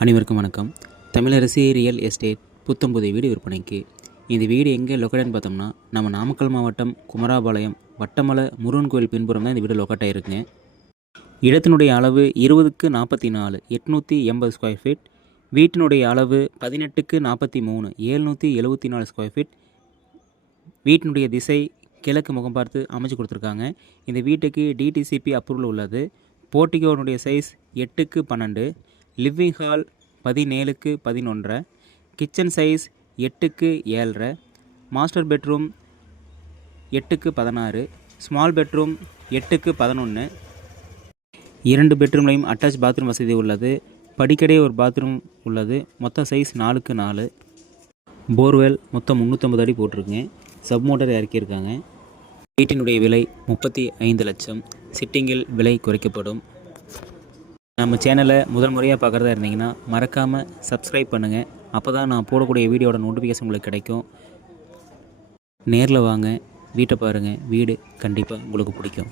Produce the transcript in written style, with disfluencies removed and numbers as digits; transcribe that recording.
அனைவருக்கும் வணக்கம். Tamilarasi real estate புத்தம்புதிய வீடு விற்பனைக்கு. இந்த வீடு எங்கே லொக்கேட்னு பார்த்தோம்னா, நம்ம நாமக்கல் மாவட்டம் குமராபாளையம் வட்டமலை முருகன் கோயில் பின்புறம் தான் இந்த வீடு லொக்கேட் ஆகிருக்குங்க. இடத்தினுடைய அளவு 20க்கு 44 880 ஸ்கொயர் ஃபீட். வீட்டினுடைய அளவு 18க்கு 43 774 ஸ்கொயர் ஃபீட். வீட்டினுடைய திசை கிழக்கு முகம் பார்த்து அமைச்சு கொடுத்துருக்காங்க. இந்த வீட்டுக்கு டிடிசிபி அப்ரூவல் உள்ளது. போர்ட்டிகோனுடைய சைஸ் 8க்கு 12, லிவிங் ஹால் 17க்கு 11, கிச்சன் சைஸ் 8க்கு 7, மாஸ்டர் பெட்ரூம் 8க்கு 16, ஸ்மால் பெட்ரூம் 8க்கு 11. 2 பெட்ரூம்லையும் அட்டாச் பாத்ரூம் வசதி உள்ளது. படிக்கடை ஒரு பாத்ரூம் உள்ளது. மொத்த சைஸ் 4க்கு 4. போர்வெல் மொத்தம் 350 அடி போட்டிருக்குங்க. சப்மோட்டர் இறக்கியிருக்காங்க. வீட்டினுடைய விலை 35 லட்சம். சிட்டிங்கில் விலை குறைக்கப்படும். நம்ம சேனலை முதல் முறையாக பார்க்குறதா இருந்தீங்கன்னா மறக்காமல் சப்ஸ்கிரைப் பண்ணுங்கள். அப்போ தான் நான் போடக்கூடிய வீடியோட நோட்டிஃபிகேஷன் உங்களுக்கு கிடைக்கும். நேரில் வாங்க, வீட்டை பாருங்கள். வீடு கண்டிப்பாக உங்களுக்கு பிடிக்கும்.